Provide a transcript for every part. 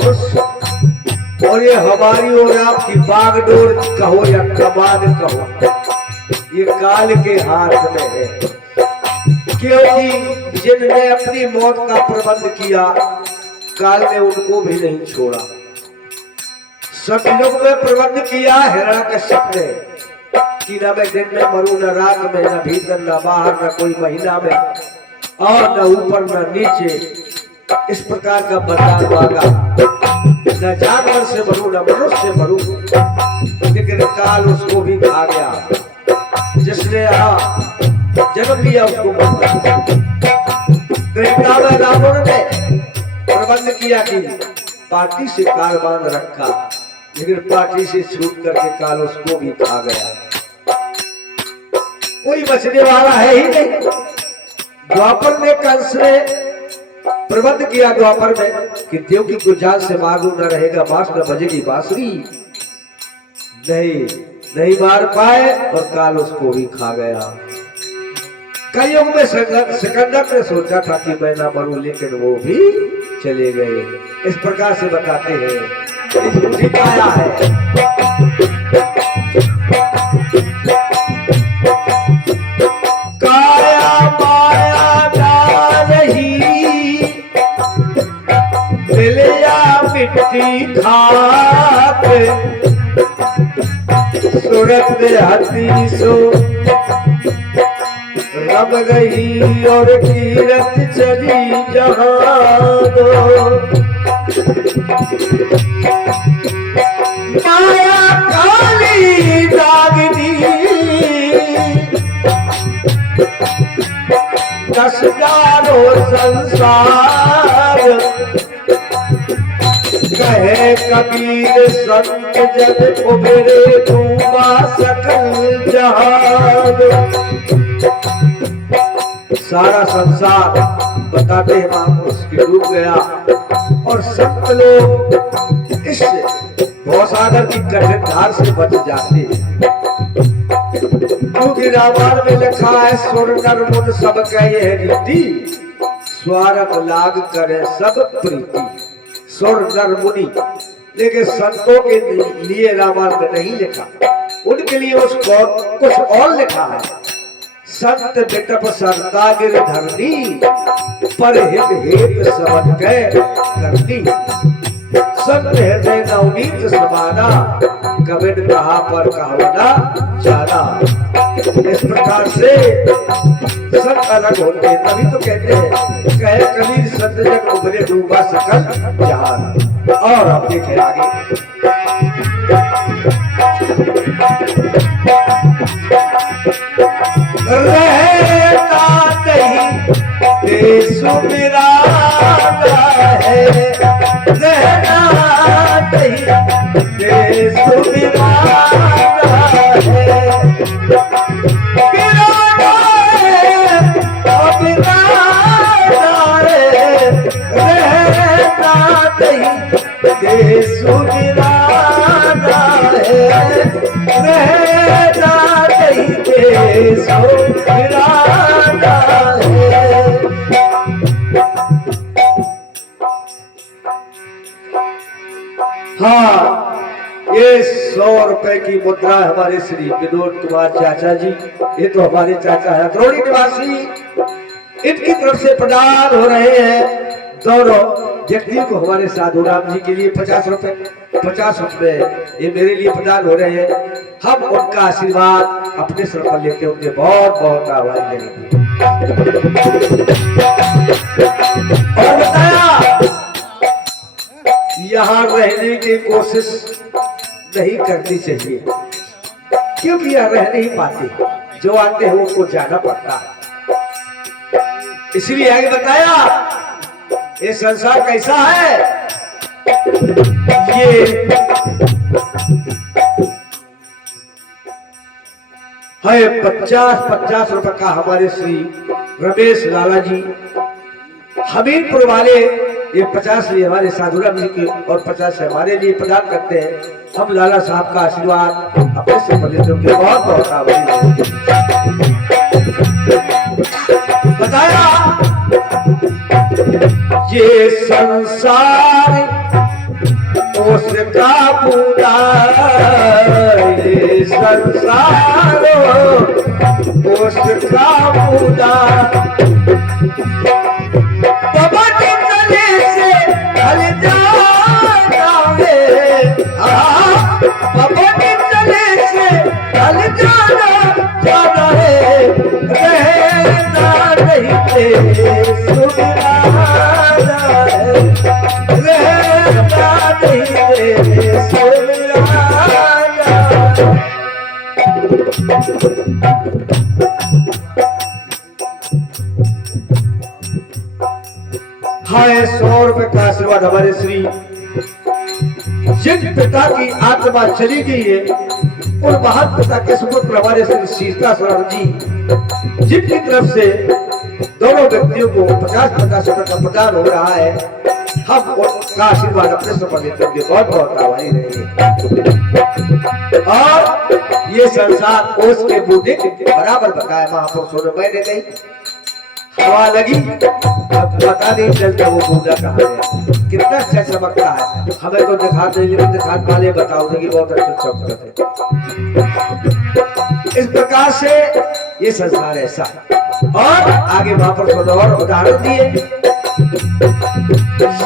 महापुरुष, और ये हमारी और आपकी बागडोर कहो या कमान कहो, ये काल के हाथ में है। क्योंकि जिनने अपनी मौत का प्रबंध किया, काल ने उनको भी नहीं छोड़ा। सतयुग में प्रबंध किया हिरण्यकश्यप ने कि न मैं दिन में मरूं, न रात में, न भीतर न बाहर, न कोई महीना में, और न ऊपर न नीचे, इस प्रकार का वरदान मांगा। न जानवर से मरूं, न मनुष्य से मरूं, लेकिन काल उसको भी खा गया। जिसने यहाँ जन्म लिया उसको मरना। त्रेता में रावण ने प्रबंध किया कि पार्टी से काल बांध रखा, लेकिन पार्टी से छूट करके काल उसको भी खा गया। कोई बचने वाला है ही नहीं। द्वापर में कंस ने प्रबंध किया द्वापर में कि देव की गुजान से मारू न रहेगा बांस, न बजेगी बांसुरी। नहीं मार पाए और काल उसको भी खा गया। कई युग में सिकंदर ने सोचा था कि मैं ना मरूं, लेकिन वो भी चले गए। इस प्रकार से बताते हैं झूठी काया है। काया माया जा रही, मिलिया मिट्टी खाक, सूरत में हती सो रब गई और कीरत चली जहां। माया काली दागनी, दस जानो संसार, कहे कबीर संत जब उबरे डूबा सकल जहान। सारा संसार बताते हैं महापुरुष की डूब गया, और संत लोग इस भवसागर की कठिन धार से बच जाते हैं। क्योंकि रामायण में लिखा है सुर नर मुन सब कहे रीति, स्वार्थ लाग करे सब प्रीति। सुर नर मुनि, लेकिन संतों के लिए रामायण में नहीं लिखा, उनके लिए उसको कुछ और लिखा है। संत बिटप सरतागिर धरनी, पर हित हेत समझ के करनी। संत हृदय नवनीत समाना, कबिन कहा पर कहवना जाना। इस प्रकार से संत अलग होते हैं, तभी तो कहते हैं कहे कबीर संत जग उभरे डूबा सकल जहान। और अब देखें आगे। रहता नहीं देश मेरा है, रहना नहीं देश मेरा है। रहना नहीं देश मेरा है, रहना नहीं देश मेरा है। हाँ, ये 100 रुपए की मुद्रा हमारे श्री विनोद कुमार चाचा जी, ये तो हमारे चाचा है द्रोणी निवासी, इनकी तरफ से प्रदान हो रहे हैं। दोनों व्यक्तियों को हमारे साधु राम जी के लिए 50 रुपए ये मेरे लिए प्रदान हो रहे हैं। हम उनका आशीर्वाद अपने सर पर लेते हैं, उनके बहुत बहुत आभार करेंगे। और बताया यहाँ रहने की कोशिश नहीं करनी चाहिए, क्योंकि यहाँ रह नहीं पाते, जो आते हैं उनको जाना पड़ता है। इसलिए आगे बताया ये संसार कैसा है। ये है 50 रुपए का हमारे श्री रमेश लाला जी हमीरपुर वाले, ये 50 लिए हमारे साधुराम जी के और 50 हमारे लिए प्रदान करते हैं। हम लाला साहब का आशीर्वाद अपने से लेते हैं, बहुत बहुत आभारी। बताया ये संसार का पूरा ये संसारो उसका पूरा बाबा के गले से हल जाना है बाबा के गले से हल जाना है रहना नहीं है सुनाना है रहना नहीं है सुनाना। हाय 100 रुपए का आशीर्वाद हमारे श्री जिन पिता की आत्मा चली गई है और महान पिता के सुपुत्र हमारे श्री सीताराम जी जिनकी तरफ से दोनों व्यक्तियों को 50-50 रुपए का प्रदान हो रहा है, हम उनका आशीर्वाद अपने सफल लेते हुए बहुत बहुत आभारी रहेंगे। और ये संसार कोष के बूढ़े बराबर बताया महापुरुषों ने, मैंने नहीं हवा लगी अब पता नहीं चलता वो बूढ़ा कहाँ गया, कितना अच्छा चमकता है, हमें तो दिखा नहीं दिखाने वाले बताओगे कि बहुत अच्छा चमकता है। इस प्रकार से ये संसार ऐसा है। और आगे महापुरुषों ने और उदाहरण दिए,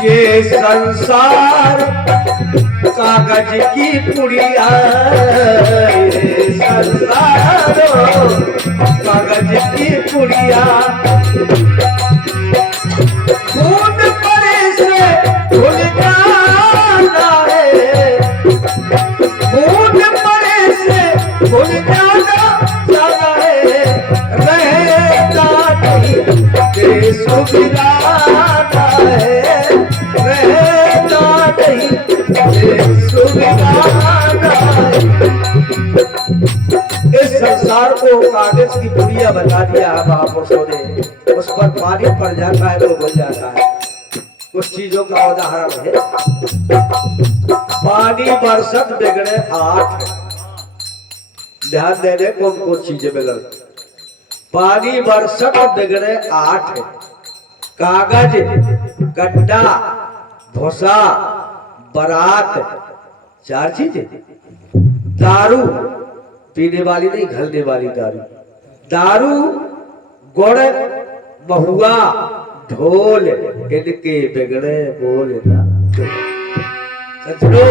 ये संसार कागज की पुड़िया, ये संसार कागज की पुड़िया, खून परे से धुल जाना है, खून परे से धुल जाना है, रहना नहीं सुविधाना है, रहना नहीं सुविधाना है। इस संसार को कागज की पुड़िया बता दिया है महापुरुषों ने, उस पर पानी पड़ जाता है तो घुल जाता है। कुछ चीजों का उदाहरण है, पानी बरसत बिगड़े 8, ध्यान देने कौन कौन चीजें बिगड़ती, पानी बरसत बिगड़े 8, कागज, गड्ढा, भूसा, बरात, 4 चीजें, दारू, पीने वाली नहीं घलने वाली दारू, दारू, गुड़, महुआ, ढोल, इनके बिगड़े बोल ना। सचलो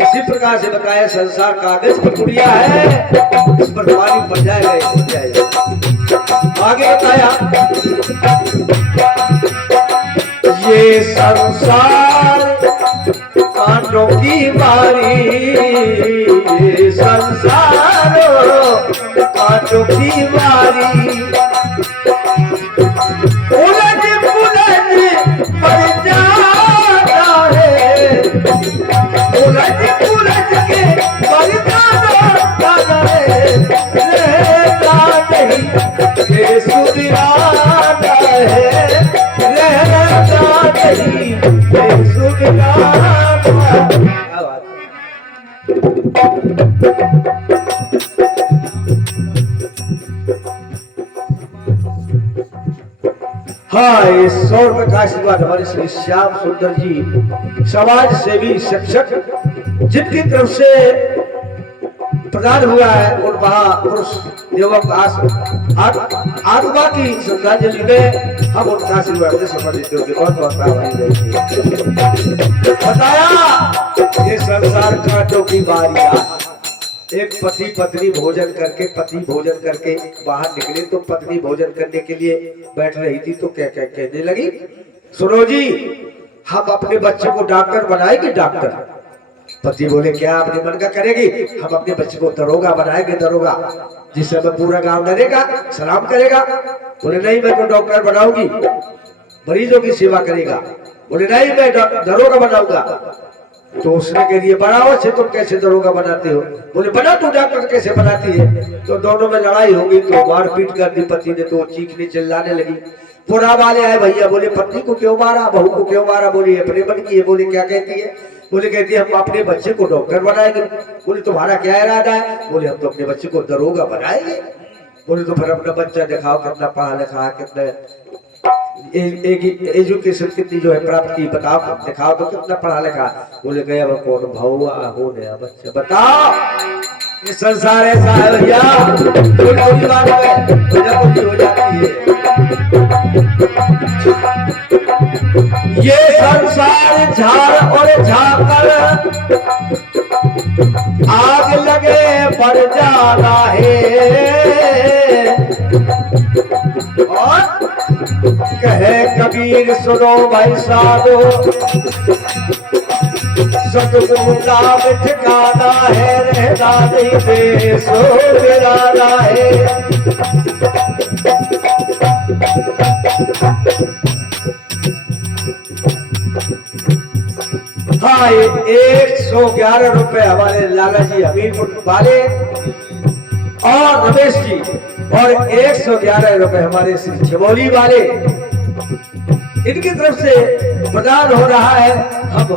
इसी प्रकार से बताया संसार कागज की पुड़िया है, इस पर पानी पड़ जाएगा। आगे बताया ये संसार कांटों की बारी, ये संसार कांटों की बारी, उलझ पुलझ पड़ जाता है, उलझ पुलझ के पड़ जाता है, रहता नहीं ये सुविधाना है, रहता नहीं ये सुविधाना। हाँ, 100 रुपए का आशीर्वाद हमारे श्री श्याम सुंदर जी समाज सेवी शिक्षक जिनकी तरफ से प्रदान हुआ है, और महापुरुष एवं आत्मा की श्रद्धांजलि में हम उनका आशीर्वाद से संबंधित होंगे। बहुत बहुत बताया ये संसार कांटों की बारी। एक पति पत्नी भोजन करके, पति भोजन करके बाहर निकले तो पत्नी भोजन करने के लिए बैठ रही थी तो क्या क्या कहने लगी, सुनो जी हम अपने बच्चे को डॉक्टर बनाएंगे डॉक्टर। पति बोले क्या अपने मन का करेगी, हम अपने बच्चे को दरोगा बनाएंगे दरोगा, जिससे मैं पूरा गांव डरेगा सलाम करेगा। बोले नहीं मैं तो डॉक्टर बनाऊंगी, मरीजों की सेवा करेगा। बोले नहीं मैं दरोगा बनाऊंगा। तो उसने कह दिया बनाओ से तुम कैसे दरोगा बनाते हो। बोले बना तू डॉक्टर कैसे बनाती है। तो दोनों में लड़ाई हो गई, तो मारपीट कर दी पति ने, तो चीखने चिल्लाने लगी। पुरा वाले आए भैया, बोले पत्नी को क्यों मारा, बहू को क्यों मारा। बोले अपने मन की है। बोले क्या कहती है। बोले कहती है हम अपने बच्चे को डॉक्टर बनाएंगे। बोले तुम्हारा क्या इरादा है। बोले हम तो अपने बच्चे को दरोगा बनाएंगे। बोले तो फिर अपना बच्चा दिखाओ कितना पढ़ा लिखा है, कितना एजुकेशन कितनी जो है प्राप्त की बताओ, दिखाओ तो कितना पढ़ा लिखा। बोले गया वो कौन भौआ हो गया बच्चा, बताओ ये संसार ऐसा है भैया, कोई बात है मुझे हो जाती है। ये संसार झाड़ और झाकर आग लगे बढ़ जाना है। और कहे कबीर सुनो भाई साधो, सतगुरु नाम ठिकाना है, रहना नहीं देश गिराना है। हाँ, 111 रुपए हमारे लाला जी हमीरपुर वाले और रमेश जी, और 111 रुपए हमारे श्री छिबौली वाले, इनकी तरफ से प्रदान हो रहा है। हम